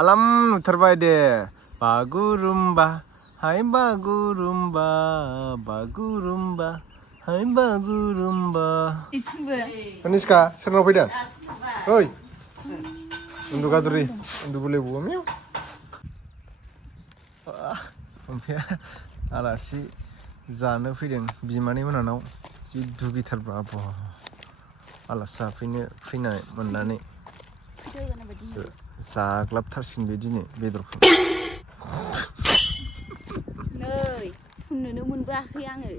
alam नुथारबाय दे बागुरुम्बा हाय बागुरुम्बा बागुरुम्बा हाय Bagurumba Aniska सोरनाव फैदों ओइ उन्दुगादुरि उन्दुबोलाय बवा मियाव ओमफ्राय आलासि जानो फैदों बिमानै मोनानाव जि दुगिथारब्रा बा आलासि जाफैनो फैनाय मोननानै जाग्लाबथारसिगोन बे दिनै बेदरखौ नै फुननोनो मोनबोआखै आङो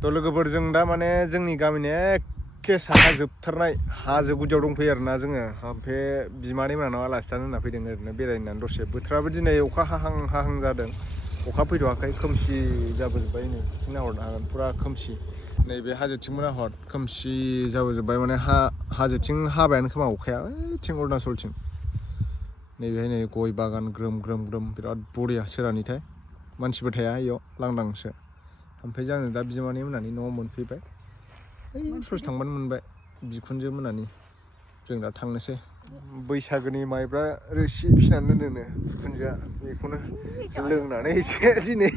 थ' लोगोफोरजों दा माने जोंनि गामिनि एखे साहा जोबथारनाय हाजो गुदियाव दंफैयो आरोना जोङो ओमफ्राय बिमानै मोनानाव आलासि जानो होनना फैदों ओरैनो बेरायनानै दसे बोथोराबो दिनै अखा हाहां हाहां जादों अखा फैथ'वाखै खोमसि जाबोजोब्बाय नै बिथिं नाहरनो हागोन फुरा खोमसि नैबे हाजोथिंबो नाहर खोमसि जाबोजोब्बाय माने हाजोथिं हाबायानो खोमा अखाया ओइथिं अरुणाचलथिं नैबेहाय नै गय बागान ग्रोम ग्रोम ग्रोम बिराद बरिया सोरानिथाय मानसिबो थाया इयाव लांदांसो ओमफ्राय जोङो दा बिमानै मोनानि न'आव मोनफैबाय ओइ ससे थांबानो मोनबाय बिखुनजो मोनानि जों दा थांनोसै बैसागोनि माइब्रा रोसि फिनानै दोनोनो बिखुनजोआ बेखौनो लोंनानै एसे दिनै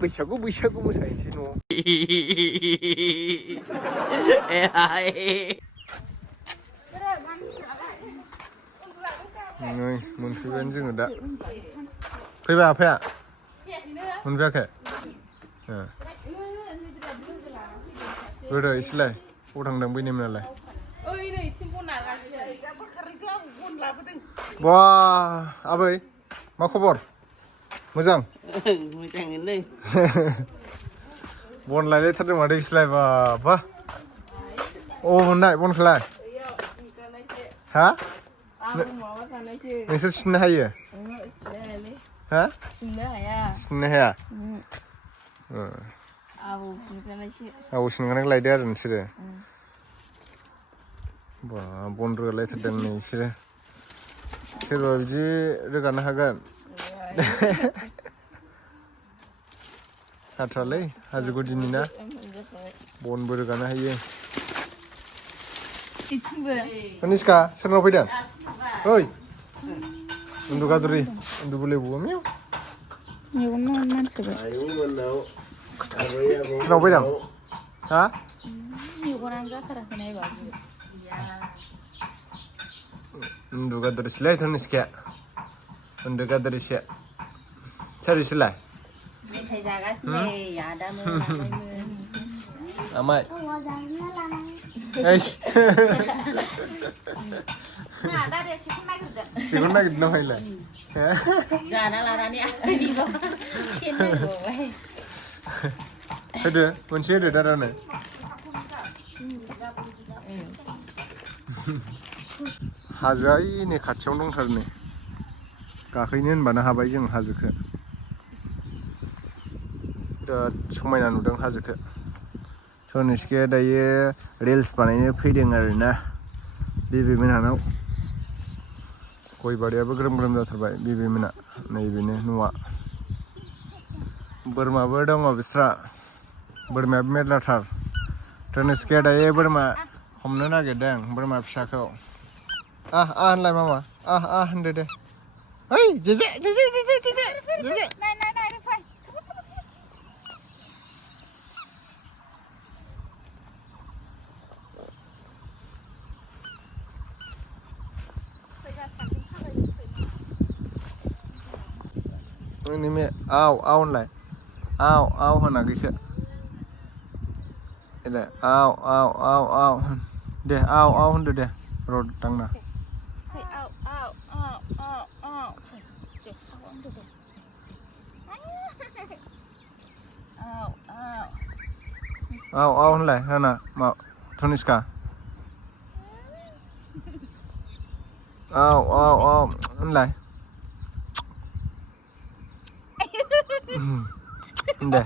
बैसागु मोसाहैनोसै न'आव नै मोनफैबायानो जोङो दा फैबाय आफाया मोनफैयाखै बोरै एसेलाय बबाव थांदों बैनिमोनालाय बा आबै मा खबर मोजां मोजाङैनो बन लायलायथारदों माथो बिसोरलाय बाबा अबाव मोननाय बनखौलाय हा नोंसोर सिननो हायो हा सिननो हाया आबौ सिनखानायखौ लायदो आरो नोंसोरो बा बन रोगालायथारदों नै बिसोरो सोरबा बिदि रोगानो हागोन हाथारालै हाजो गुदिनि ना बनबो रोगानो हायो Aniska सोरनाव फैदों ओइ उन्दुगादुरि उन्दुबोलाय बवा मियाव सोरनाव फैदों हा उन्दुगादुरिसोलै Aniska उन्दुगादुरिसो सोर बिसोरलाय मेथाइ जागासिनो आदामोन आमाइ सिगुर नागिरदों नामालाय जाना लानानै होदो मोनसे होदो दादानो हाजोआ नै खाथियावनो दंथारो नै गाखोनो होनबानो हाबाय जों हाजोखौ बिराद समायना नुदों हाजोखौ Aniskaया दायो रिल्स बानायनो फैदों आरोना बिबि मोनानाव गय बारियाबो ग्रोम ग्रोम जाथारबाय बिबि मोना नैबेनो न'आ बोरमाबो दङ बिस्रा बोरमायाबो मेरलाथार Aniskaया दायो बोरमा हमनो नागिरदों बोरमा फिसाखौ होनलाय मामा होनदो दे ओइ JJ JJ JJ JJ JJ Ini aw होनलाय आव होनाखैसो एलाय आव दे आव होनदो दे र' दांना आव होनलाय होना मा Aniska आव होनलाय दे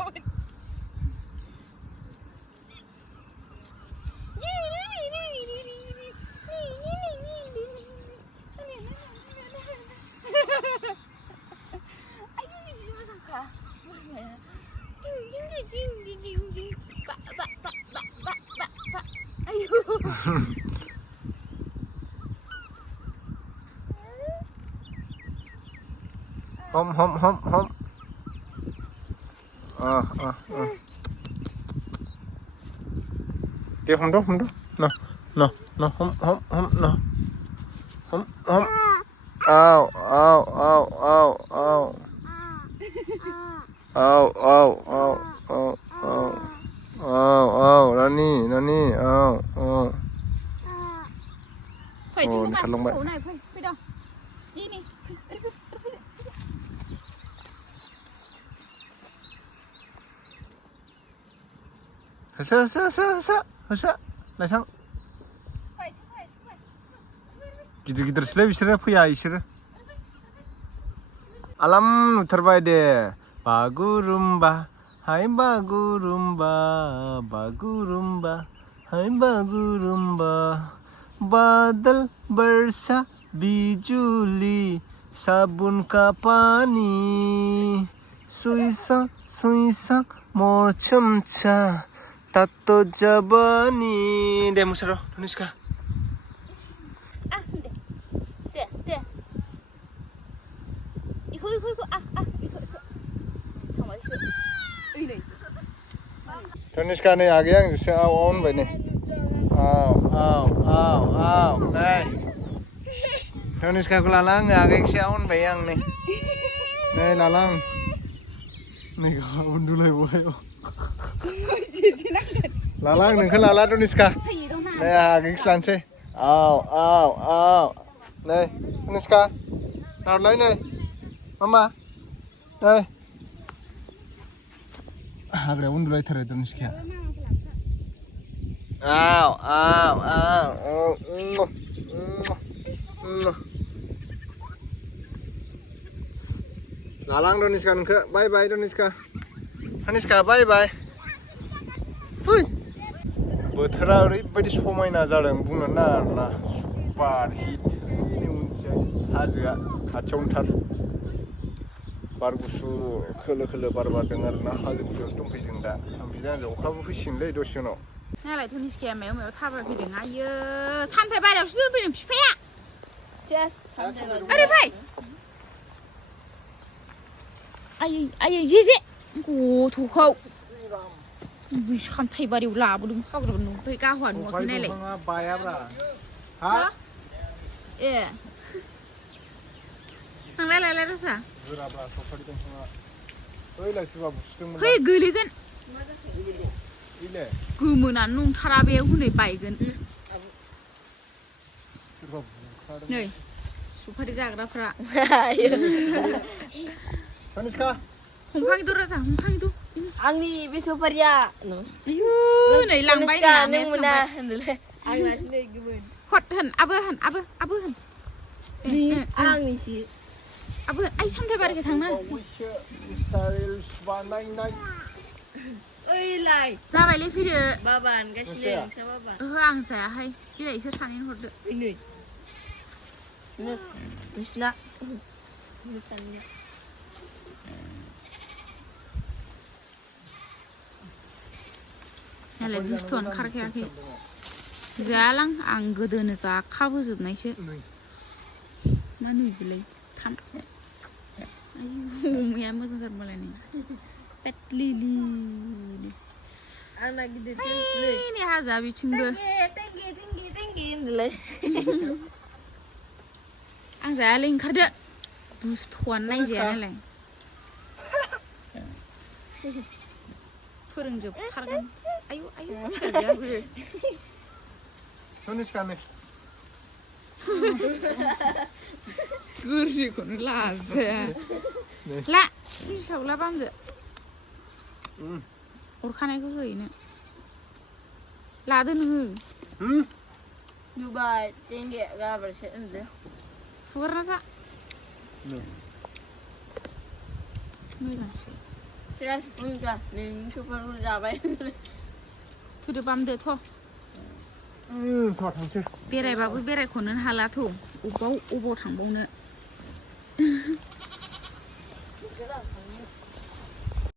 Hom. Kìa hom đó. Nó. Hom. Nó. Hom. Ao. Nani. Ao. Phải chứ Ồ, các thật bạn lòng xuống bạn. cổ này phải đâu. Đi đi. Hosa. Lại sang. Gidir silai bisoरो फैया इसोरो. Alam नुथारबाय दे. Bagurumba. Hai bagurumba. Hai bagurumba. बादल वर्षा बिजुली साबुन का पानी सुइसा मौसम चा tato jabani deh musaro Nuska Để. Iku. Iku. Thằng ấy sợ. Ui này. Nuska nih आगे yang जैसे on baik nih Aw nih Nuska aku lalang आगे से on baik yang nih nih lalang nih kau undulai boyo lalang nengke lala Nuska nih आगे selanjutnya aw nih Nuska nào lấy nih mama nih agak undulai terus Nuska Aw. Lalang Doniska nengke bye Doniska Doniska bye Hui बोथोरा ओरैबायदि समायना जादों बुंनो नाङा आरोना super hit हाजोआ खाथियावनो थार बार गुसु खोलो बार बारदों आरोना हाजो गुदियावसो दंफैयो जों दा ओमफ्राय जोंहा अखाबो फैसिगोनलै दसे उनाव नालाय धनिसकाया मायाव थाबायफैदों आयो सानथाय बारियावसो दोनफैदों बिफाया ओरै फै आयै जे गथ'खौ सानथाय बारियाव लाबोदों हाग्रा नुबाय गाहआ नुवाखै नायलाय बायाब्रा हा ए थांलाय रसा गोराब्रा सफारि दंफाङा ओइलाय सोरबा बुसिदोंमोन फै गोलैगोन इले गोमोनानो नंथारा बे हनै बायगोन सोरबा बुखादों नै सफारि जाग्राफ्रा Doniska हमखांदो राजा हमखांदो आंनि बे सफारिया नै लांबाय नों मोना होनदोंलै आंनासो नै गोमोन हट होन आबो होन आंनिसो आबो आइ सामथाय बारिखौ थांना स्टाइल्स बानायनाय ओइलाय जाबायलै फैदो बाबा होनगासिनो नोंसा बाबा ओहो आं जायाहाय इलाय इसोर सानैनो हरदो नै नोंसिना नालाय दुस्थ'आनो खारखायाखै जायालां आं गोदोनो जाखाबोजोबनायसो मा नुयोलै थाम अमाया मोजांथार मालाय नै पेटलिलि आंना गिदिरसो नै हाजोआ बिथिंबो टेंगि होनदोंलै आं जायालै ओंखारदो दुस्थ'आनो नायजाया नालाय फोरोंजोबथारगोन आयु फिसाजोआबो Doniska nih गोरलैखौनो लाजाया ला मिसाखौ ला बामदो अरखानायखौ होयैनो लादो नोङो नुबाय टेंगि गाबोरसो होनदों फुगारना जा मोजांसो सेस उनगा नोंनि सफारिखौ जाबाय थुदो बामदो थ' थांसै बेरायबाबो बेरायख'नो हालाथ' अबाव थांबावनो